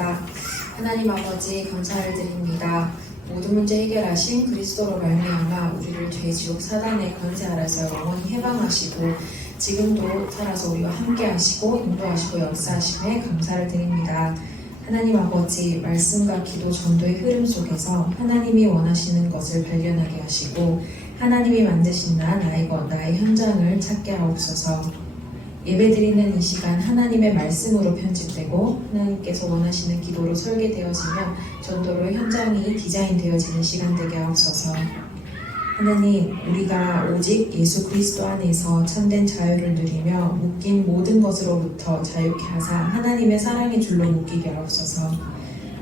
기도하겠습니다. 하나님 아버지 감사를 드립니다. 모든 문제 해결하신 그리스도로 말미암아 우리를 죄 지옥 사단의 권세 아래서 영원히 해방하시고 지금도 살아서 우리와 함께 하시고 인도하시고 역사하심에 감사를 드립니다. 하나님 아버지 말씀과 기도 전도의 흐름 속에서 하나님이 원하시는 것을 발견하게 하시고 하나님이 만드신 나의 현장을 찾게 하옵소서. 예배드리는 이 시간 하나님의 말씀으로 편집되고 하나님께서 원하시는 기도로 설계되어지며 전도로 현장이 디자인되어지는 시간 되게 하옵소서. 하나님, 우리가 오직 예수 그리스도 안에서 참된 자유를 누리며 묶인 모든 것으로부터 자유케 하사 하나님의 사랑의 줄로 묶이게 하옵소서.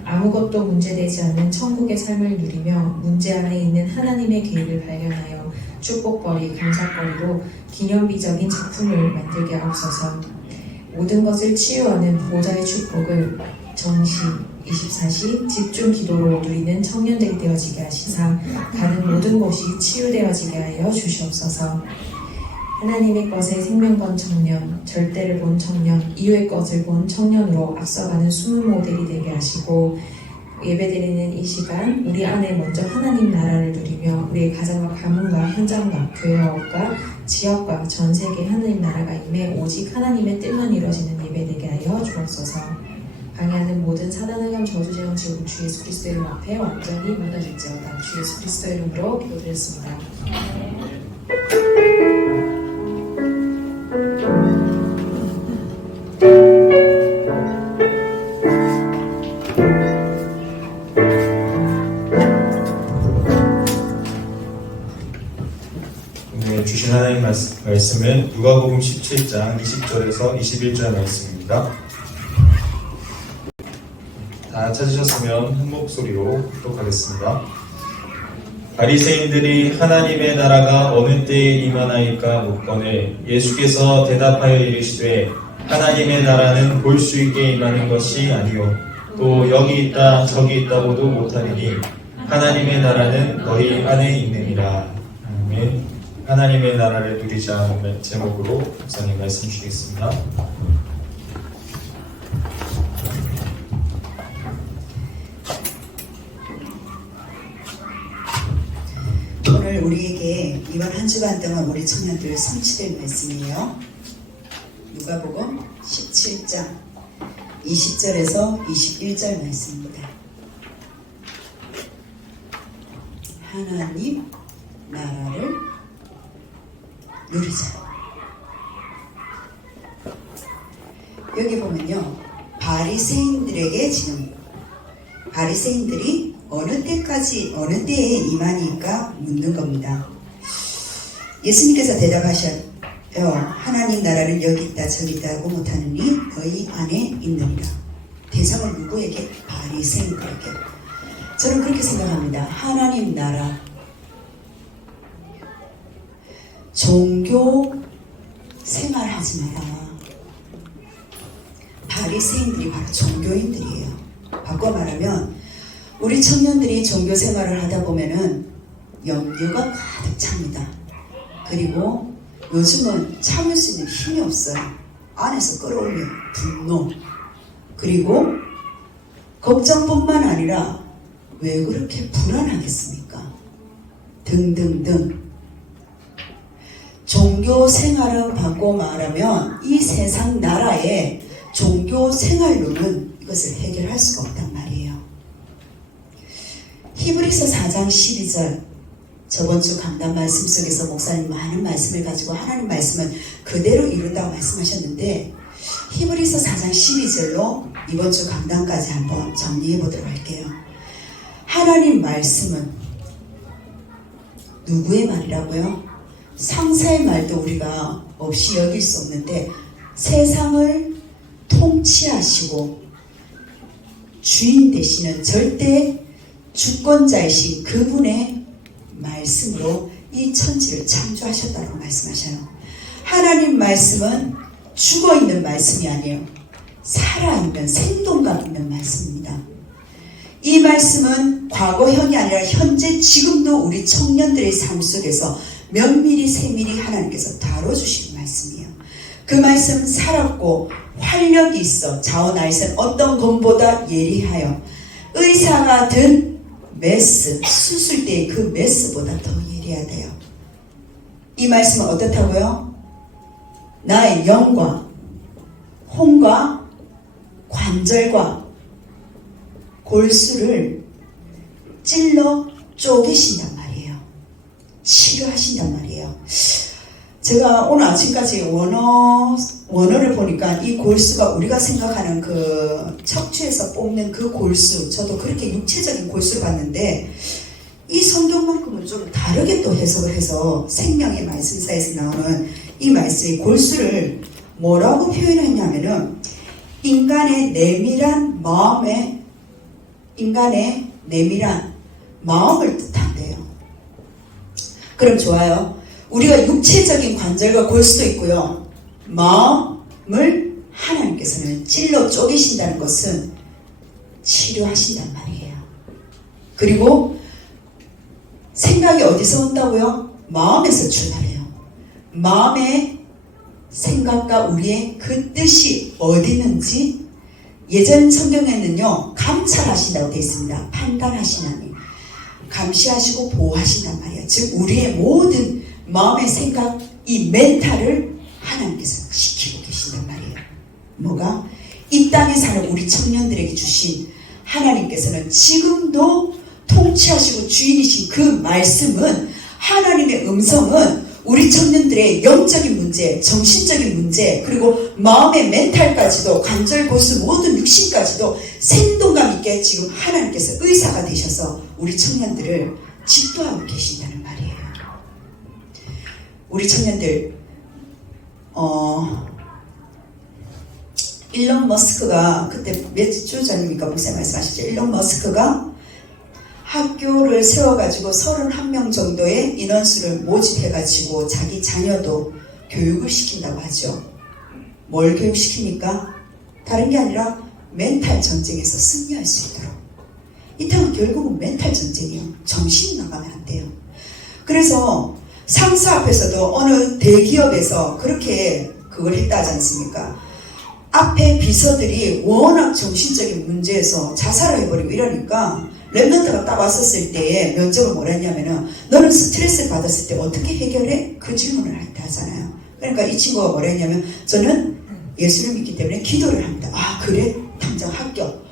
아무것도 문제되지 않는 천국의 삶을 누리며 문제 안에 있는 하나님의 계획을 발견하여 축복거리, 감사거리로 기념비적인 작품을 만들게 하옵소서. 모든 것을 치유하는 보호자의 축복을 정시 24시 집중 기도로 누리는 청년들이 되어지게 하시사 가는 모든 곳이 치유되어지게 하여 주시옵소서. 하나님의 것에 생명 건 청년, 절대를 본 청년, 이유의 것을 본 청년으로 앞서가는 숨은 모델이 되게 하시고 예배드리는 이 시간 우리 안에 먼저 하나님 나라를 누리며 우리의 가정과 가문과 현장과 교회와 지역과 전 세계 하나님 나라가 임해 오직 하나님의 뜻만 이루어지는 예배 되게 하여 주옵소서. 방해하는 모든 사단 흑암 저주 재앙 지옥 주 예수 그리스도의 이름 앞에 완전히 무너질지어다. 주 예수 그리스도의 이름으로 기도드렸습니다. 오늘 주신 하나님 말씀은 누가복음 17장 20절에서 21절 말씀입니다. 다 찾으셨으면 한 목소리로 교독하겠습니다. 바리새인들이 하나님의 나라가 어느 때에 임하나이까 묻거늘 예수께서 대답하여 이르시되 하나님의 나라는 볼 수 있게 임하는 것이 아니요 또 여기 있다 저기 있다고도 못하리니 하나님의 나라는 너희 안에 있느니라. 아멘. 하나님의 나라를 누리자 제목으로 목사님 말씀 주시겠습니다. 오늘 우리에게 이번 한 주간 동안 우리 청년들 성취될 말씀이에요. 누가복음 17장 20절에서 21절 말씀입니다. 하나님 나라를 누리자. 여기 보면요, 바리새인들에게 지금 바리새인들이 어느 때에 임하니까 묻는 겁니다. 예수님께서 대답하셔요. 하나님 나라는 여기 있다 저기 있다고 못하느니 너희 안에 있느니라. 대상을 누구에게? 바리새인들에게. 저는 그렇게 생각합니다. 하나님 나라, 종교 생활하지 마라. 바리새인들이 바로 종교인들이에요. 바꿔 말하면 우리 청년들이 종교 생활을 하다 보면은 염려가 가득 찹니다. 그리고 요즘은 참을 수 있는 힘이 없어요. 안에서 끌어올려 분노, 그리고 걱정뿐만 아니라 왜 그렇게 불안하겠습니까? 등등등. 종교 생활을 바꿔 말하면 이 세상 나라의 종교 생활로는 이것을 해결할 수가 없단 말이에요. 히브리서 4장 12절, 저번 주 강단 말씀 속에서 목사님 많은 말씀을 가지고 하나님 말씀은 그대로 이룬다고 말씀하셨는데 히브리서 4장 12절로 이번 주 강단까지 한번 정리해 보도록 할게요. 하나님 말씀은 누구의 말이라고요? 상사의 말도 우리가 없이 여길 수 없는데 세상을 통치하시고 주인 되시는 절대 주권자이신 그분의 말씀으로 이 천지를 창조하셨다고 말씀하셔요. 하나님 말씀은 죽어있는 말씀이 아니에요. 살아있는 생동감 있는 말씀입니다. 이 말씀은 과거형이 아니라 현재 지금도 우리 청년들의 삶 속에서 면밀히 세밀히 하나님께서 다뤄주시는 말씀이에요. 그 말씀 살았고 활력이 있어 자오나이선 어떤 검보다 예리하여 의사가 든 메스 수술 때의 그 메스보다 더 예리하대요. 이 말씀은 어떻다고요? 나의 영과 혼과 관절과 골수를 찔러 쪼개신단 말이에요. 치료하신단 말이에요. 제가 오늘 아침까지 원어를 보니까 이 골수가 우리가 생각하는 그 척추에서 뽑는 그 골수, 저도 그렇게 육체적인 골수를 봤는데 이 성경만큼은 좀 다르게 또 해석을 해서 생명의 말씀사에서 나오는 이 말씀의 골수를 뭐라고 표현했냐면은 인간의 내밀한 마음을 뜻한대요. 그럼 좋아요. 우리가 육체적인 관절과 골수도 있고요. 마음을 하나님께서는 찔러 쪼개신다는 것은 치료하신단 말이에요. 그리고 생각이 어디서 온다고요? 마음에서 출발해요. 마음의 생각과 우리의 그 뜻이 어디 있는지 예전 성경에는요 감찰하신다고 되어 있습니다. 판단하시나니 감시하시고 보호하신단 말이에요. 즉 우리의 모든 마음의 생각, 이 멘탈을 하나님께서 지키고 계신단 말이에요. 뭐가? 이 땅에 사는 우리 청년들에게 주신 하나님께서는 지금도 통치하시고 주인이신 그 말씀은, 하나님의 음성은 우리 청년들의 영적인 문제, 정신적인 문제, 그리고 마음의 멘탈까지도, 관절, 골수 모든 육신까지도 생동감 있게 지금 하나님께서 의사가 되셔서 우리 청년들을 지도하고 계신다는 말이에요. 우리 청년들 일론 머스크가 그때 몇 주 전입니까? 목사님 말씀하셨죠. 일론 머스크가 학교를 세워가지고 31명 정도의 인원수를 모집해가지고 자기 자녀도 교육을 시킨다고 하죠. 뭘 교육시킵니까? 다른 게 아니라 멘탈 전쟁에서 승리할 수 있도록. 이 땅은 결국은 멘탈 전쟁이에요. 정신이 나가면 안 돼요. 그래서 상사 앞에서도 어느 대기업에서 그렇게 그걸 했다 하지 않습니까? 앞에 비서들이 워낙 정신적인 문제에서 자살을 해버리고 이러니까 랩런트가 딱 왔었을 때에 면접을 뭐라 했냐면은 너는 스트레스를 받았을 때 어떻게 해결해? 그 질문을 했다 하잖아요. 그러니까 이 친구가 뭐라 했냐면 저는 예수를 믿기 때문에 기도를 합니다. 아 그래? 당장 합격.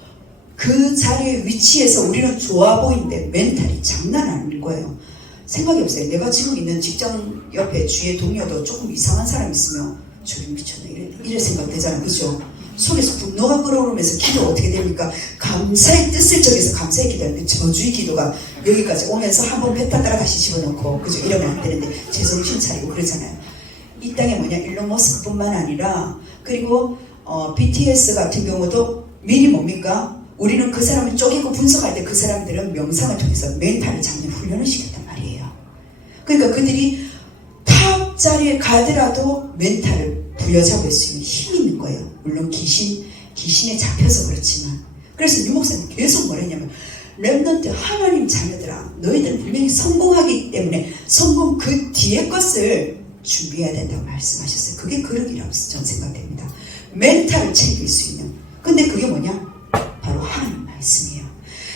그 자리에 위치에서 우리는 좋아 보이는데 멘탈이 장난 아닌 거예요. 생각이 없어요. 내가 지금 있는 직장 옆에 주위에 동료도 조금 이상한 사람 있으면 저기 미쳤네 이래 생각 되잖아. 그죠? 속에서 분노가 끓어오르면서 기도 어떻게 됩니까? 감사의 뜻을 적여서 감사의 기도하는데 저주의 기도가 여기까지 오면서 한번 뱉었다가 다시 집어넣고 그죠? 이러면 안 되는데 제정신 차리고 그러잖아요. 이 땅에 뭐냐 일론 머스크뿐만 아니라 그리고 BTS 같은 경우도 미리 뭡니까? 우리는 그 사람을 쪼개고 분석할 때 그 사람들은 명상을 통해서 멘탈을 잡는 훈련을 시켰단 말이에요. 그러니까 그들이 탑 자리에 가더라도 멘탈을 부여잡을 수 있는 힘이 있는 거예요. 물론 귀신에 잡혀서 그렇지만. 그래서 유 목사님 계속 뭐랬냐면 렘넌트 하나님 자녀들아 너희들 분명히 성공하기 때문에 성공 그 뒤에 것을 준비해야 된다고 말씀하셨어요. 그게 그러기라고 저는 생각됩니다. 멘탈을 챙길 수 있는. 근데 그게 뭐냐? 바로 하나님 말씀이에요.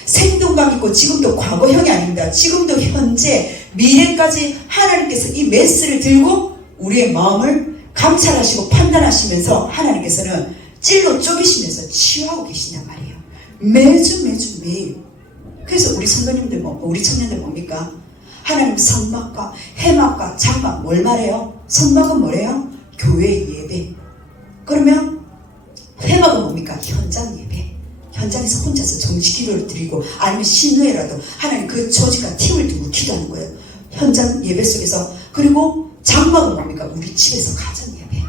생동감 있고 지금도 과거형이 아닙니다. 지금도 현재 미래까지 하나님께서 이 메스를 들고 우리의 마음을 감찰하시고 판단하시면서 하나님께서는 찔러 쪼개시면서 치유하고 계신단 말이에요. 매주 매일. 그래서 우리 성도님들 우리 청년들 뭡니까? 하나님 성막과 해막과 장막 뭘 말해요? 성막은 뭐래요? 교회 예배. 그러면 해막은 뭡니까? 현장 예배. 현장에서 혼자서 정식 기도를 드리고 아니면 신우회라도 하나님 그 조직과 팀을 두고 기도하는 거예요. 현장 예배 속에서. 그리고 장막은 뭡니까? 우리 집에서 가정 예배.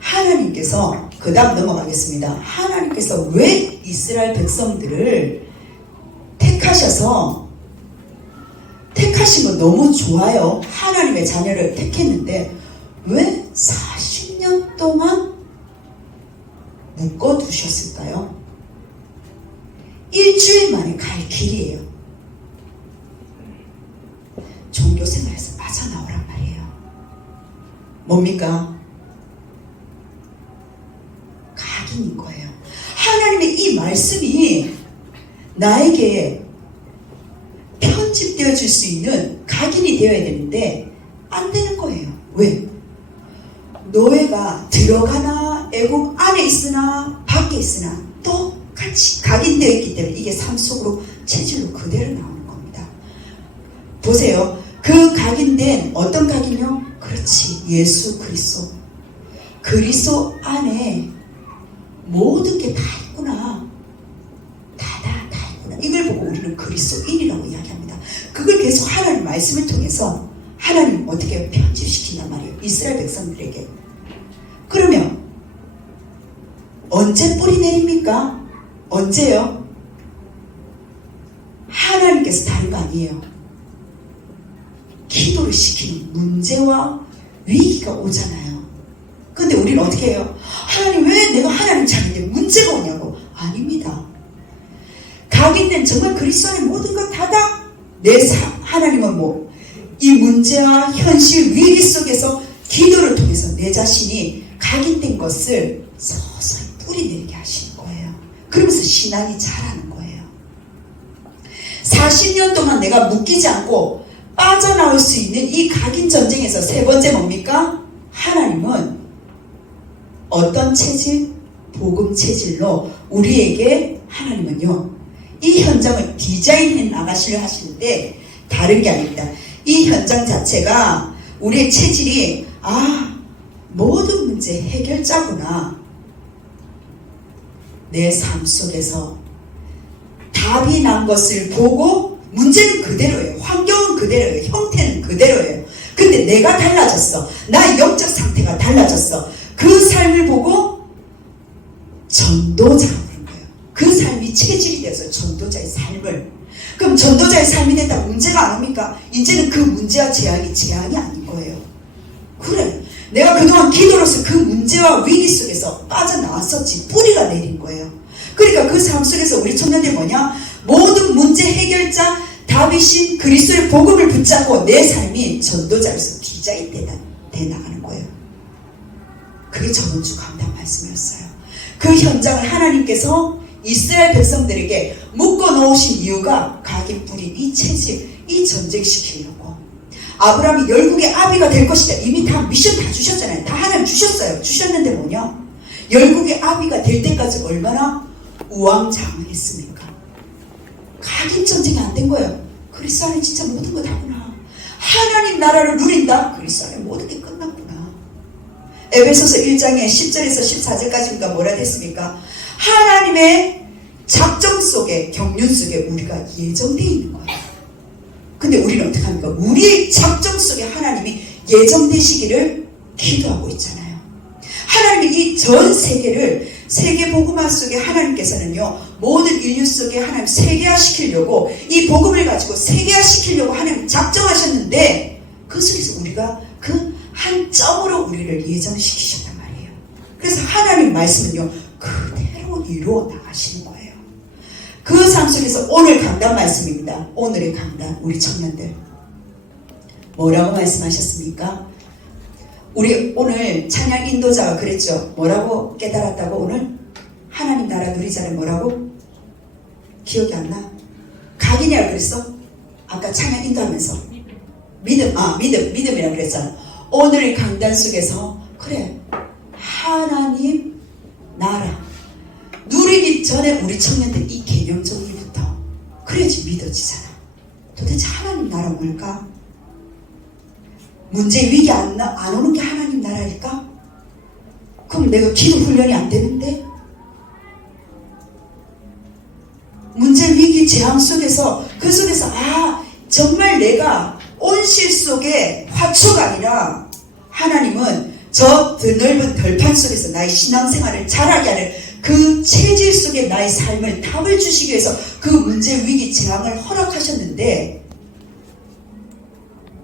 하나님께서 그 다음 넘어가겠습니다. 하나님께서 왜 이스라엘 백성들을 택하신 건 너무 좋아요. 하나님의 자녀를 택했는데 왜 40년 동안 묶어두셨을까요? 일주일 만에 갈 길이에요. 종교생활에서 빠져나오란 말이에요. 뭡니까? 각인인 거예요. 하나님의 이 말씀이 나에게 편집되어 줄 수 있는 각인이 되어야 되는데 안 되는 거예요. 왜? 노예가 들어가나 애국 안에 있으나 밖에 있으나 똑같이 각인되어 있기 때문에 이게 삶 속으로 체질로 그대로 나오는 겁니다. 보세요. 그 각인된 어떤 각인이요? 그렇지, 예수 그리스도. 그리스도 안에 모든 게 다 있구나. 다 있구나. 이걸 보고 우리는 그리스도인이라고 이야기합니다. 그걸 계속 하나님 말씀을 통해서 하나님 어떻게 편집시킨단 말이에요. 이스라엘 백성들에게. 그러면 언제 뿌리 내립니까? 언제요? 하나님께서 다른 거 아니에요. 기도를 시키는 문제와 위기가 오잖아요. 근데 우리는 어떻게 해요? 하나님, 왜 내가 하나님 찾는데 문제가 오냐고? 아닙니다. 각인된 정말 그리스도 안에 모든 것 다다. 하나님은 뭐 이 문제와 현실 위기 속에서 기도를 통해서 내 자신이 각인된 것을 서서히 뿌리내리게 하시는 거예요. 그러면서 신앙이 자라는 거예요. 40년 동안 내가 묶이지 않고 빠져나올 수 있는 이 각인 전쟁에서 세 번째 뭡니까? 하나님은 어떤 체질? 복음 체질로 우리에게 하나님은요, 이 현장을 디자인해 나가시려 하시는데 다른 게 아닙니다. 이 현장 자체가 우리의 체질이 모든 문제 해결자구나. 내 삶 속에서 답이 난 것을 보고 문제는 그대로예요. 환경은 그대로예요. 형태는 그대로예요. 근데 내가 달라졌어. 나의 영적 상태가 달라졌어. 그 삶을 보고 전도자가 되는 거예요. 그 삶이 체질이 돼서 전도자의 삶을. 그럼 전도자의 삶이 됐다 문제가 안 옵니까? 이제는 그 문제와 재앙이 아닌 거예요. 그래, 내가 그동안 기도로서 그 문제와 위기 속에서 빠져나왔었지. 뿌리가 내린 거예요. 그러니까 그 삶 속에서 우리 청년들 뭐냐? 모든 문제 해결자 다윗인 그리스도의 복음을 붙잡고 내 삶이 전도자로서 디자인돼 나가는 거예요. 그게 저번 주 강단 말씀이었어요. 그 현장을 하나님께서 이스라엘 백성들에게 묶어 놓으신 이유가 각인 뿌린 이 체질, 이 전쟁시키려고. 아브라함이 열국의 아비가 될 것이다. 이미 다 미션 다 주셨잖아요. 다 하나님 주셨어요. 주셨는데 뭐냐? 열국의 아비가 될 때까지 얼마나 우왕좌왕했습니까? 각인 전쟁이 안 된 거예요. 그리스도 안에 진짜 모든 거 다구나. 하나님 나라를 누린다? 그리스도 안에 모든 게 끝났구나. 에베소서 1장에 10절에서 14절까지가 뭐라 됐습니까? 하나님의 작정 속에, 경륜 속에 우리가 예정되어 있는 거예요. 근데 우리는 어떻게 합니까? 우리의 작정 속에 하나님이 예정되시기를 기도하고 있잖아요. 하나님이 이 전 세계를 세계 복음화 속에 하나님께서는요, 모든 인류 속에 하나님 세계화 시키려고, 이 복음을 가지고 세계화 시키려고 하나님 작정하셨는데, 그 속에서 우리가 그 한 점으로 우리를 예정시키셨단 말이에요. 그래서 하나님 말씀은요, 그대로 이루어 나가시는 거예요. 그 삶 속에서 오늘 강단 말씀입니다. 오늘의 강단, 우리 청년들 뭐라고 말씀하셨습니까? 우리 오늘 찬양 인도자가 그랬죠. 뭐라고 깨달았다고? 오늘 하나님 나라 누리자는 뭐라고? 기억이 안 나? 각인이라고 그랬어? 아까 찬양 인도하면서 믿음이라고 그랬잖아. 오늘 강단 속에서 그래, 하나님 나라 누리기 전에 우리 청년들 이 개념 정리부터 그래야지 믿어지잖아. 도대체 하나님 나라 뭘까? 문제 위기 안 오는 게 하나님 나라일까? 그럼 내가 기도 훈련이 안 되는데? 문제 위기 재앙 속에서 그 속에서 정말 내가 온실 속에 화초가 아니라 하나님은 저 넓은 들판 속에서 나의 신앙생활을 잘하게 하는 그 체질 속에 나의 삶을 답을 주시기 위해서 그 문제 위기 재앙을 허락하셨는데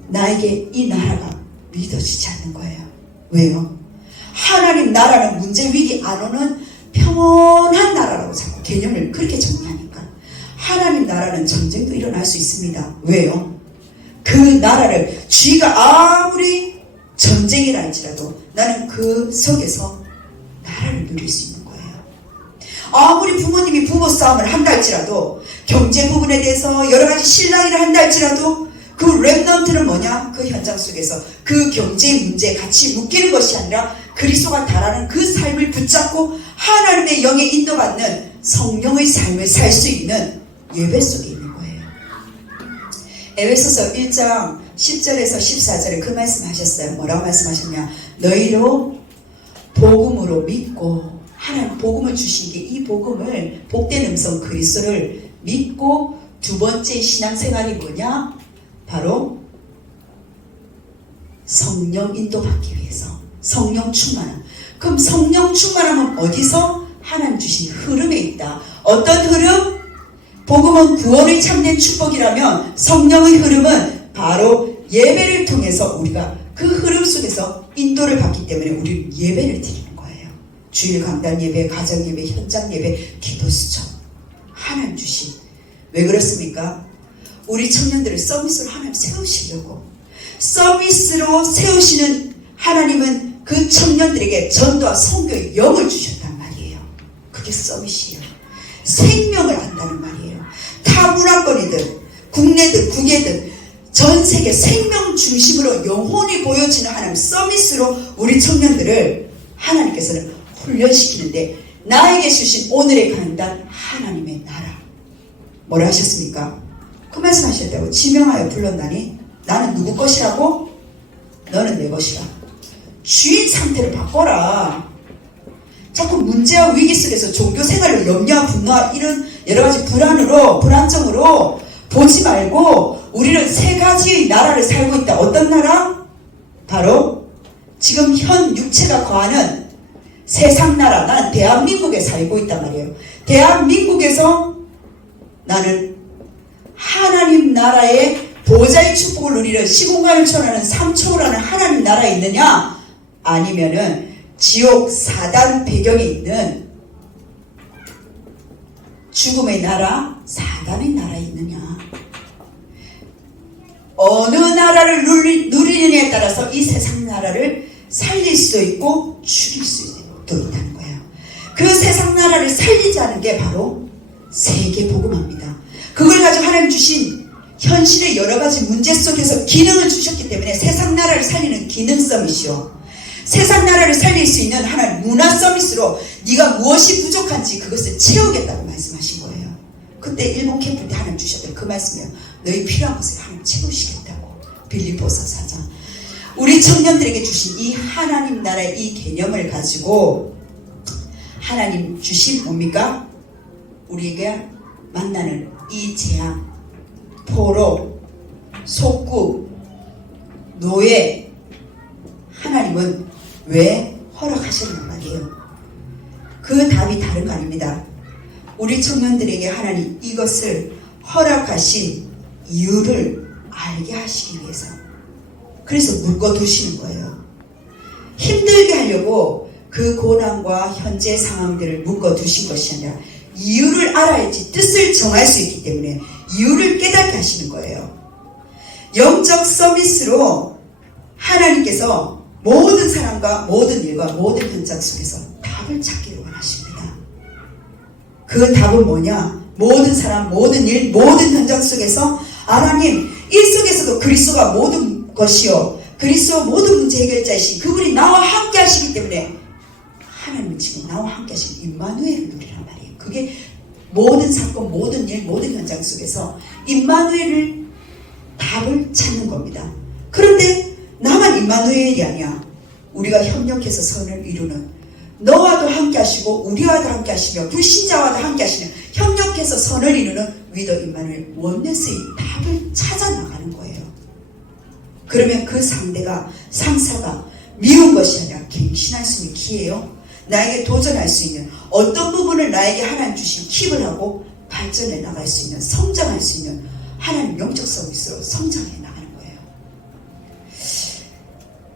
나에게 이 나라가 믿어지지 않는 거예요. 왜요? 하나님 나라는 문제 위기 안 오는 평온한 나라라고 자꾸 개념을 그렇게 정리하니까 하나님 나라는 전쟁도 일어날 수 있습니다. 왜요? 그 나라를 쥐가 아무리 전쟁이라 할지라도 나는 그 속에서 나라를 누릴 수 있는 거예요. 아무리 부모님이 부부싸움을 한다 할지라도, 경제 부분에 대해서 여러 가지 신랑이를 한다 할지라도, 그 랩넌트는 뭐냐? 그 현장 속에서 그 경제 문제에 같이 묶이는 것이 아니라 그리스도가 달하는 그 삶을 붙잡고 하나님의 영에 인도받는 성령의 삶을 살 수 있는 예배 속에 있는 거예요. 에베소서 1장 10절에서 14절에 그 말씀 하셨어요. 뭐라고 말씀하셨냐? 너희로 복음으로 믿고, 하나님 복음을 주신 게 이 복음을, 복된 음성 그리스도를 믿고, 두 번째 신앙생활이 뭐냐? 바로 성령 인도받기 위해서, 성령 충만함. 그럼 성령 충만함은 어디서? 하나님 주신 흐름에 있다. 어떤 흐름? 복음은 구원의 참된 축복이라면 성령의 흐름은 바로 예배를 통해서 우리가 그 흐름 속에서 인도를 받기 때문에 우리는 예배를 드리는 거예요. 주일 강단 예배, 가정 예배, 현장 예배, 기도 수첩. 하나님 주신. 왜 그렇습니까? 우리 청년들을 서비스로 하나님 세우시려고. 서비스로 세우시는 하나님은 그 청년들에게 전도와 선교의 영을 주셨단 말이에요. 그게 서비스예요. 생명을 안다는 말이에요. 타 문화권이든 국내든 국외든 전 세계 생명 중심으로 영혼이 보여지는 하나님 서비스로 우리 청년들을 하나님께서는 훈련시키는데, 나에게 주신 오늘의 강단 하나님의 나라. 뭐라 하셨습니까? 그 말씀하셨다고. 지명하여 불렀나니 나는 누구 것이라고? 너는 내 것이라. 주인 상태를 바꿔라. 자꾸 문제와 위기 속에서 종교 생활을 염려와 분노와 이런 여러 가지 불안정으로 보지 말고, 우리는 세 가지의 나라를 살고 있다. 어떤 나라? 바로 지금 현 육체가 거하는 세상 나라. 나는 대한민국에 살고 있단 말이에요. 대한민국에서 나는 하나님 나라의 보좌의 축복을 누리는 시공간을 초월하는 삼초라는 하나님 나라에 있느냐? 아니면은 지옥 사단 배경에 있는 죽음의 나라, 사단의 나라에 있느냐? 어느 나라를 누리느냐에 따라서 이 세상 나라를 살릴 수도 있고 죽일 수도 있다는 거예요. 그 세상 나라를 살리지 않은 게 바로 세계복음화입니다. 그걸 가지고 하나님 주신 현실의 여러 가지 문제 속에서 기능을 주셨기 때문에 세상 나라를 살리는 기능 서밋이요, 세상 나라를 살릴 수 있는 하나님 문화 서밋으로 네가 무엇이 부족한지 그것을 채우겠다고 말씀하신 거예요. 그때 일본 캠프 때 하나님 주셨던 그 말씀이에요. 너희 필요한 것을 하나님 채우시겠다고. 빌립보서 4장. 우리 청년들에게 주신 이 하나님 나라의 이 개념을 가지고 하나님 주신 뭡니까? 우리에게 만나는 이 재앙, 포로, 속국, 노예, 하나님은 왜 허락하셨단 말이에요. 그 답이 다른 거 아닙니다. 우리 청년들에게 하나님 이것을 허락하신 이유를 알게 하시기 위해서, 그래서 묶어두시는 거예요. 힘들게 하려고 그 고난과 현재 상황들을 묶어두신 것이 아니라 이유를 알아야지 뜻을 정할 수 있기 때문에 이유를 깨닫게 하시는 거예요. 영적 서비스로 하나님께서 모든 사람과 모든 일과 모든 현장 속에서 답을 찾기를 원하십니다. 그 답은 뭐냐? 모든 사람, 모든 일, 모든 현장 속에서 하나님, 일 속에서도 그리스도가 모든 것이요, 그리스도 모든 문제 해결자이신 그분이 나와 함께 하시기 때문에 하나님은 지금 나와 함께 하시는 임마누엘을 누리란 말이에요. 그게 모든 사건, 모든 일, 모든 현장 속에서 임마누엘을 답을 찾는 겁니다. 그런데 나만 임마누엘이 아니야. 우리가 협력해서 선을 이루는, 너와도 함께 하시고 우리와도 함께 하시며 불신자와도 함께 하시는, 협력해서 선을 이루는 위더 임마누엘 원네스의 답을 찾아 나가는 거예요. 그러면 그 상대가, 상사가 미운 것이 아니라 갱신할 수 있는 기회예요. 나에게 도전할 수 있는, 어떤 부분을 나에게 하나님 주신 킵을 하고 발전해 나갈 수 있는, 성장할 수 있는 하나님 영적 서비스로 성장해 나가는 거예요.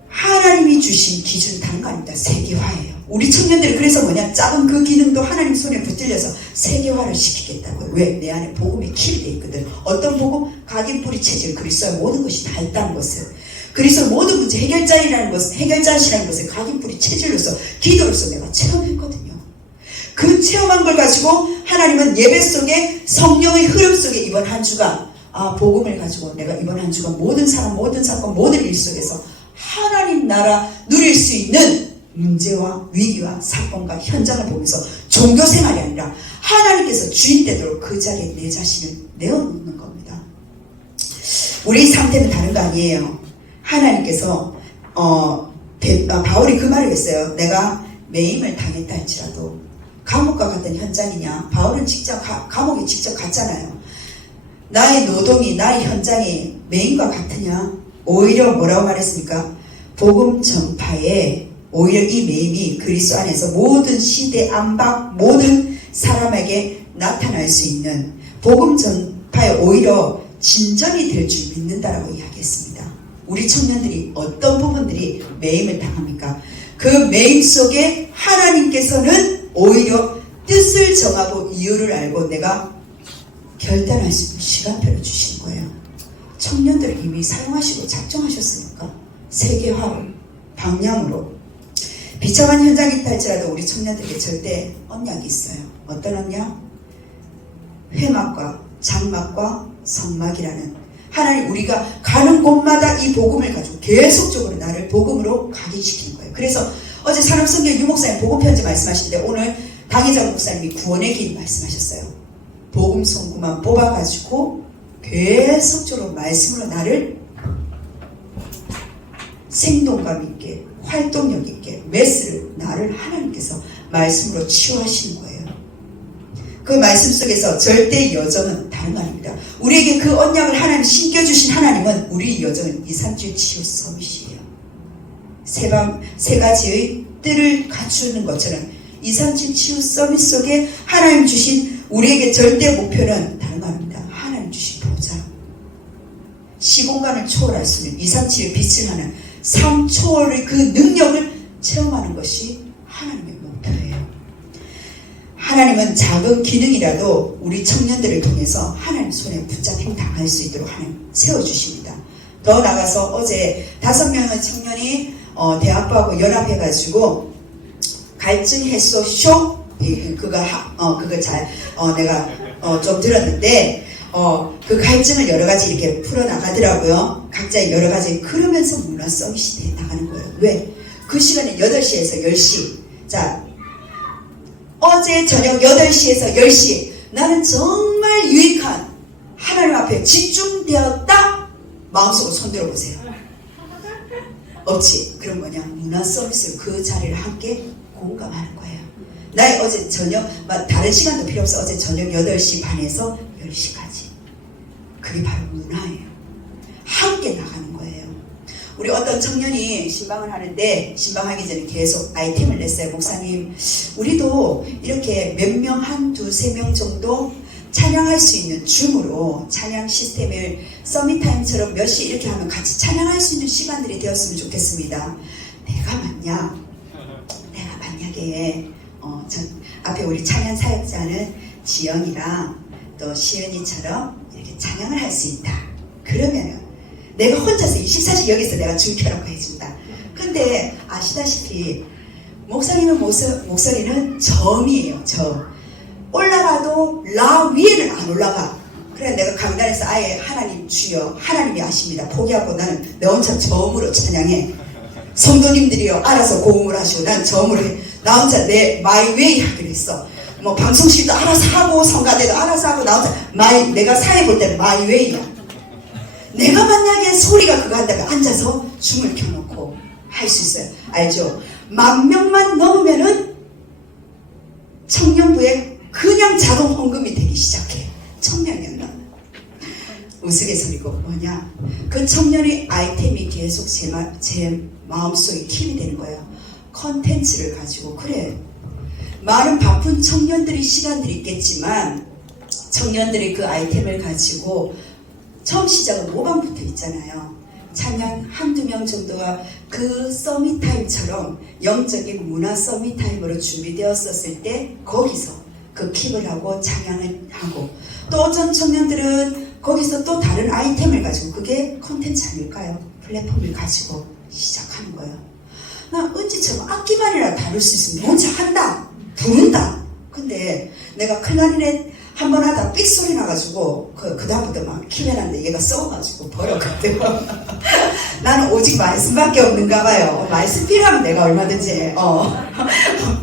하나님이 주신 기준 다른 거 아닙니다. 세계화예요. 우리 청년들이 그래서 뭐냐, 작은 그 기능도 하나님 손에 붙들려서 세계화를 시키겠다고요. 왜? 내 안에 복음이 킵이 돼 있거든. 어떤 복음? 각인 뿌리 체질, 그리스도의 모든 것이 다 있다는 것을, 그리스도 모든 문제 해결자시라는 것을 각인 뿌리 체질로서, 기도로서 내가 체험했거든요. 그 체험한 걸 가지고 하나님은 예배 속에 성령의 흐름 속에 이번 한 주가 복음을 가지고 내가 이번 한 주가 모든 사람, 모든 사건, 모든 일 속에서 하나님 나라 누릴 수 있는 문제와 위기와 사건과 현장을 보면서 종교 생활이 아니라 하나님께서 주인 되도록 그 자리에 내 자신을 내어놓는 겁니다. 우리 상태는 다른 거 아니에요. 하나님께서 바울이 그 말을 했어요. 내가 매임을 당했다 할지라도 감옥과 같은 현장이냐? 바울은 직접 감옥에 직접 갔잖아요. 나의 노동이 나의 현장이 매임과 같으냐? 오히려 뭐라고 말했습니까? 복음 전파에 오히려 이 매임이 그리스도 안에서 모든 시대 안팎 모든 사람에게 나타날 수 있는 복음 전파에 오히려 진전이 될 줄 믿는다라고 이야기했습니다. 우리 청년들이 어떤 부분들이 매임을 당합니까? 그 매임 속에 하나님께서는 오히려 뜻을 정하고 이유를 알고 내가 결단할 수 있는 시간표를 주신 거예요. 청년들을 이미 사용하시고 작정하셨으니까 세계화로 방향으로 비참한 현장이 있다 할지라도 우리 청년들에게 절대 언약이 있어요. 어떤 언약? 회막과 장막과 성막이라는 하나님 우리가 가는 곳마다 이 복음을 가지고 계속적으로 나를 복음으로 각인시키는 거예요. 그래서 어제 산업성경 유목사님 복음편지 말씀하실 때 오늘 당회장 목사님이 구원의 길 말씀하셨어요. 복음 성구만 뽑아가지고 계속적으로 말씀으로 나를 생동감 있게 활동력 있게 메스를 나를 하나님께서 말씀으로 치유하시는 거예요. 그 말씀 속에서 절대 여정은 다른 거 아닙니다. 우리에게 그 언약을 하나님 신겨주신 하나님은 우리 여정은 2-3주의 치유 서밋이에요. 세 가지의 뜰을 갖추는 것처럼 2-3주 치유 서밋 속에 하나님 주신 우리에게 절대 목표는 다른 거 아닙니다. 하나님 주신 보좌. 시공간을 초월할 수 있는 2-3치의 빛을 하는 삶 초월의 그 능력을 체험하는 것이 하나님의 목표예요. 하나님은 작은 기능이라도 우리 청년들을 통해서 하나님 손에 붙잡힘 당할 수 있도록 하나님 세워주십니다. 더 나가서 어제 5명의 청년이 대학부하고 연합해가지고 갈증 해소 쇼 내가 좀 들었는데 그 갈증을 여러 가지 이렇게 풀어나가더라고요. 각자의 여러 가지 그러면서 문화 서밋이 나가는 거예요. 왜? 그 시간에 8시에서 10시. 자, 어제 저녁 8시에서 10시 나는 정말 유익한 하나님 앞에 집중되었다. 마음속으로 손들어 보세요. 없지? 그럼 뭐냐? 문화 서밋을 그 자리를 함께 공감하는 거예요. 나의 어제 저녁 다른 시간도 필요 없어. 어제 저녁 8시 반에서 10시까지. 그게 바로 문화예요. 함께 나가는 거예요. 우리 어떤 청년이 신방을 하는데 신방하기 전에 계속 아이템을 냈어요. 목사님, 우리도 이렇게 몇 명, 한 2-3명 정도 찬양할 수 있는 줌으로 찬양 시스템을 서밋타임처럼 몇 시 이렇게 하면 같이 찬양할 수 있는 시간들이 되었으면 좋겠습니다. 내가 만약에 앞에 우리 찬양 사역자는 지영이랑 또 시은이처럼 이렇게 찬양을 할 수 있다. 그러면은 내가 혼자서 24시 여기서 내가 줌 켜놓고 해준다. 근데 아시다시피 목사님의 목소리는 점이에요. 점. 올라가도 라 위에는 안 올라가. 그래 내가 강단에서 아예 하나님 주여 하나님이 아십니다. 포기하고 나는 내 혼자 점으로 찬양해. 성도님들이요 알아서 고음을 하시고 난 점으로 해. 나 혼자 내 마이웨이 하기로 했어. 뭐 방송실도 알아서 하고 성가대도 알아서 하고 나 혼자 내가 사회 볼 때는 마이웨이야. 내가 만약에 소리가 그거 한다면 앉아서 줌을 켜놓고 할 수 있어요. 알죠? 10,000명만 넘으면은 청년부에 그냥 자동 헌금이 되기 시작해요. 1,000명이었나? 우스갯소리고 뭐냐? 그 청년의 아이템이 계속 제 마음속에 킴이 되는 거예요. 컨텐츠를 가지고 그래. 많은 바쁜 청년들의 시간들이 있겠지만 청년들이 그 아이템을 가지고 처음 시작은 5강부터 있잖아요. 찬양 1-2명 정도가 그 서밋타임처럼 영적인 문화 서밋타임으로 준비되었었을 때 거기서 그 킵을 하고 찬양을 하고 또 어떤 청년들은 거기서 또 다른 아이템을 가지고 그게 콘텐츠 아닐까요? 플랫폼을 가지고 시작하는 거예요. 나 은지처럼 악기만이라 다룰 수 있으면 혼자 한다. 부른다. 내가 클라리넷 한 번 하다 삑 소리 나가지고 그 다음부터 막 키메란데 얘가 썩어가지고 버렸거든. 나는 오직 말씀밖에 없는가 봐요. 말씀 필요하면 내가 얼마든지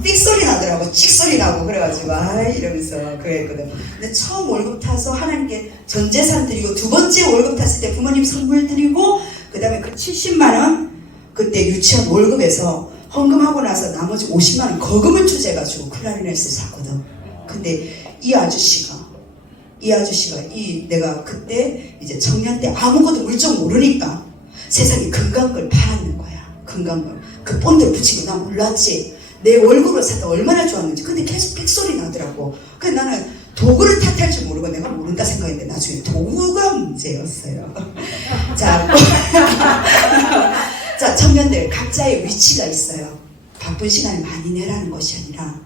삑 소리 나더라고. 찍 소리 나고 그래가지고 이러면서 그랬거든. 근데 처음 월급 타서 하나님께 전 재산 드리고 두 번째 월급 탔을 때 부모님 선물 드리고 그 다음에 그 70만 원 그때 유치원 월급에서 헌금하고 나서 나머지 50만 원 거금을 투자해가지고 클라리넷을 샀거든. 근데 이 아저씨가 내가 그때 이제 청년 때 아무것도 물정 모르니까 세상에 금강걸 팔았는 거야. 금강걸. 그 본드를 붙이고 난 몰랐지. 내 월급을 샀다 얼마나 좋았는지. 근데 계속 삑소리 나더라고. 그래서 나는 도구를 탓할 줄 모르고 내가 모른다 생각했는데 나중에 도구가 문제였어요. 자, 자, 청년들 각자의 위치가 있어요. 바쁜 시간을 많이 내라는 것이 아니라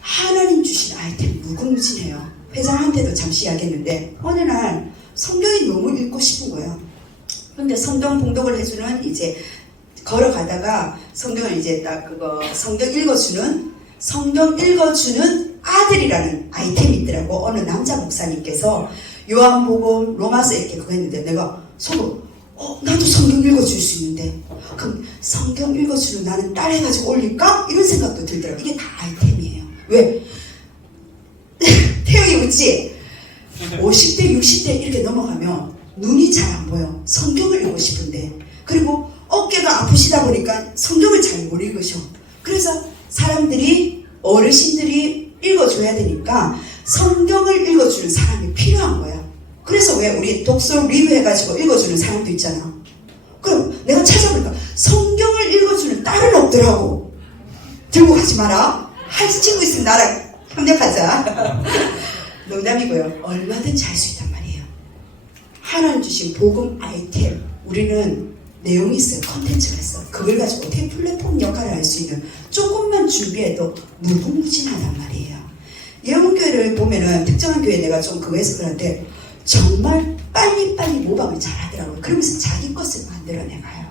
하나님 주신 아이템 무궁무진해요. 회장한테도 잠시 이야기했는데 어느 날 성경이 너무 읽고 싶은 거예요. 근데 성경 봉독을 해주는 이제 걸어가다가 성경을 이제 딱 그거 성경 읽어주는 아들이라는 아이템이 있더라고. 어느 남자 목사님께서 요한복음 로마서 이렇게 그거 했는데 내가 속으로 나도 성경 읽어줄 수 있는데 그럼 성경 읽어주는 나는 딸 해가지고 올릴까? 이런 생각도 들더라고. 이게 다 아이템이에요. 왜? 태영이 웃지? 50대 60대 이렇게 넘어가면 눈이 잘 안 보여. 성경을 읽고 싶은데 그리고 어깨가 아프시다 보니까 성경을 잘 못 읽으셔. 그래서 사람들이 어르신들이 읽어줘야 되니까 성경을 읽어주는 사람이 필요한 거야. 그래서 왜 우리 독서 리뷰해가지고 읽어주는 사람도 있잖아. 그럼 내가 찾아보니까 성경을 읽어주는 딸은 없더라고. 들고 가지 마라. 할 친구 있으면 나랑 협력하자. 농담이고요. 얼마든지 할 수 있단 말이에요. 하나님 주신 복음 아이템. 우리는 내용이 있어요. 컨텐츠가 있어. 그걸 가지고 어떻게 플랫폼 역할을 할 수 있는 조금만 준비해도 무궁무진하단 말이에요. 예원교회를 보면은 특정한 교회 내가 좀 그거 해서 그런데 정말 빨리빨리 모방을 잘 하더라고요. 그러면서 자기 것을 만들어내가요.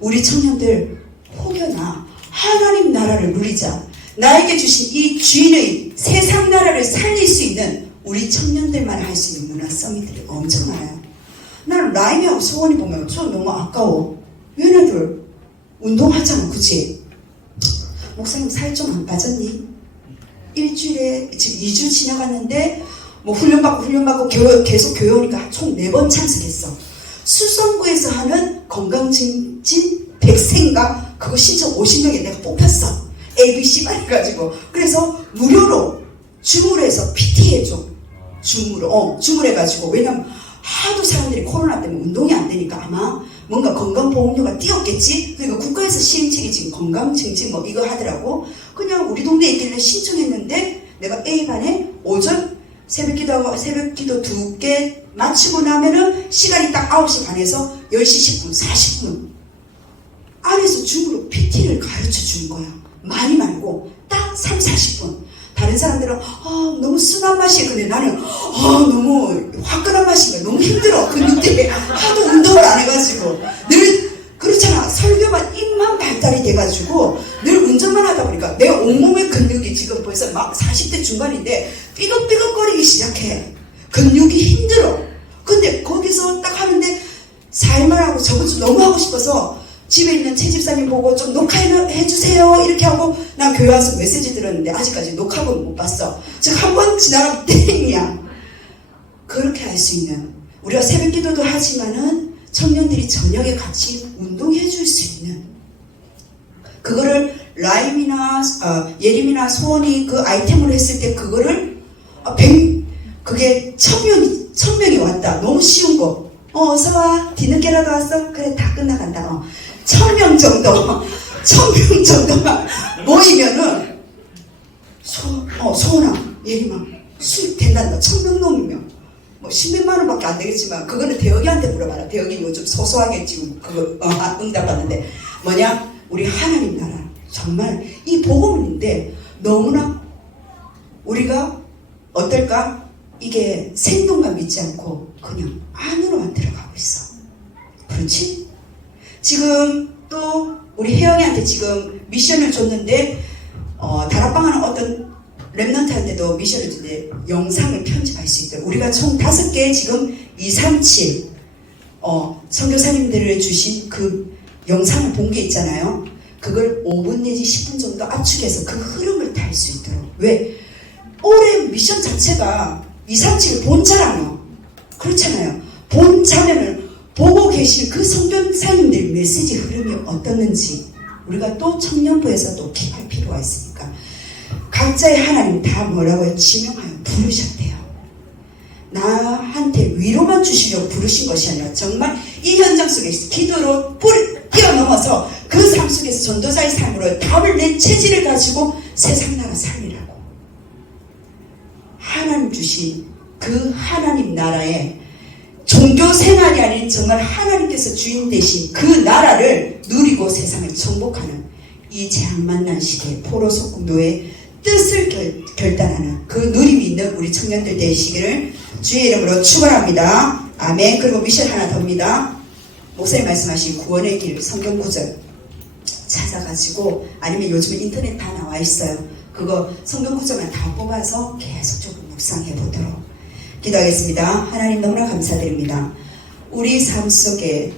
우리 청년들 혹여나 하나님 나라를 누리자. 나에게 주신 이 주인의 세상 나라를 살릴 수 있는 우리 청년들만 할 수 있는 문화 서밋들이 엄청 많아요. 나는 라임하고 소원이 보면 저 너무 아까워. 얘네들 운동하잖아, 그치? 목사님 살 좀 안 빠졌니? 일주일에 지금 2주 지나갔는데 뭐 훈련받고 계속 교회 오니까 총 4번 참석했어. 수성구에서 하는 건강증진 100세인가 그거 신청 50명에 내가 뽑혔어. ABC 만 해가지고. 그래서 무료로 줌으로 해서 PT 해줘. 줌으로 해가지고. 왜냐면 하도 사람들이 코로나 때문에 운동이 안 되니까 아마 뭔가 건강보험료가 뛰었겠지. 그러니까 국가에서 시행책이 지금 건강증진 뭐 이거 하더라고. 그냥 우리 동네에 있길래 신청했는데 내가 A반에 오전 새벽기도 2개 마치고 나면은 시간이 딱 9시 반에서 10시 10분 40분 안에서 줌으로 PT를 가르쳐 주는 거야. 많이 말고 딱 3, 40분. 다른 사람들은 너무 순한 맛이야. 근데 나는 너무 화끈한 맛이야. 너무 힘들어. 근데 하도 운동을 안 해가지고 늘 그렇잖아. 설교만 입만 발달이 돼가지고 늘 운전만 하다 보니까 내 온몸의 근육이 지금 벌써 막 40대 중반인데 삐걱삐걱거리기 시작해. 근육이 힘들어. 근데 거기서 딱 하는데 살만하고 저번 주 너무 하고 싶어서 집에 있는 최 집사님 보고 좀 녹화해주세요 이렇게 하고 난 교회 와서 메시지 들었는데 아직까지 녹화본 못 봤어. 즉 한 번 지나가면 땡이야. 그렇게 할 수 있는 우리가 새벽 기도도 하지만은 청년들이 저녁에 같이 운동해 줄 수 있는 그거를 라임이나 예림이나 소원이 그 아이템으로 했을 때 그거를 그게 1000명이 왔다. 너무 쉬운 거. 어서와. 뒤늦게라도 왔어? 그래 다 끝나간다. 1000명 정도만 모이면은 소원아 예림아 수익 된단다. 1000명 넘으면 뭐 10몇만 원밖에 안 되겠지만 그거는 대혁이한테 물어봐라. 대혁이 요즘 소소하게 지금 그거 응답받는데 뭐냐 우리 하나님 나라 정말 이 복음인데 너무나 우리가 어떨까 이게 생동감 있지 않고 그냥 안으로만 들어가고 있어. 그렇지? 지금 또 우리 혜영이한테 지금 미션을 줬는데 다락방하는 어떤 랩넌트 할 때도 미션을 줄 때 영상을 편집할 수 있도록 우리가 총 5개 지금 237 선교사님들을 주신 그 영상을 본 게 있잖아요. 그걸 5분 내지 10분 정도 압축해서 그 흐름을 탈 수 있도록. 왜? 올해 미션 자체가 237을 본자라며. 그렇잖아요. 본자면을 보고 계신 그 선교사님들 메시지 흐름이 어떻는지 우리가 또 청년부에서 또 킵할 필요가 있으니까 각자의 하나님 다 뭐라고요? 지명하여 부르셨대요. 나한테 위로만 주시려고 부르신 것이 아니라 정말 이 현장 속에서 기도로 뛰어넘어서 그 삶 속에서 전도자의 삶으로 답을 낸 체질을 가지고 세상 나라 살리라고. 하나님 주신 그 하나님 나라에 종교 생활이 아닌 정말 하나님께서 주인 되신 그 나라를 누리고 세상을 정복하는 이 재앙 만난 시대에 포로속국노의 뜻을 결단하는 그 누림이 있는 우리 청년들 되시기를 주의 이름으로 축원합니다. 아멘. 그리고 미션 하나 더입니다. 목사님 말씀하신 구원의 길 성경 구절 찾아가지고 아니면 요즘은 인터넷 다 나와 있어요. 그거 성경 구절만 다 뽑아서 계속적으로 묵상해 보도록 기도하겠습니다. 하나님 너무나 감사드립니다. 우리 삶 속에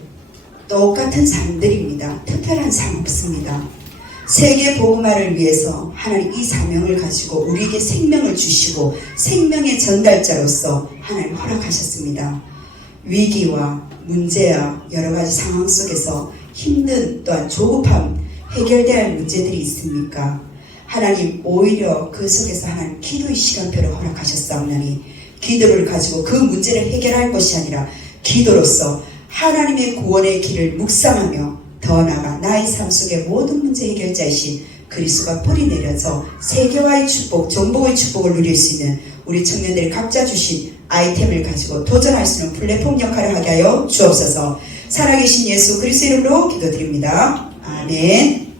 똑같은 삶들입니다. 특별한 삶 없습니다. 세계 복음화를 위해서 하나님 이 사명을 가지고 우리에게 생명을 주시고 생명의 전달자로서 하나님 허락하셨습니다. 위기와 문제와 여러 가지 상황 속에서 힘든 또한 조급함 해결돼야 할 문제들이 있습니까? 하나님 오히려 그 속에서 하나님 기도의 시간표를 허락하셨사오나니 기도를 가지고 그 문제를 해결할 것이 아니라 기도로서 하나님의 구원의 길을 묵상하며 더 나아가 나의 삶 속의 모든 문제 해결자이신 그리스도가 뿌리 내려서 세계화의 축복, 정복의 축복을 누릴 수 있는 우리 청년들이 각자 주신 아이템을 가지고 도전할 수 있는 플랫폼 역할을 하게 하여 주옵소서. 살아계신 예수 그리스도 이름으로 기도드립니다. 아멘.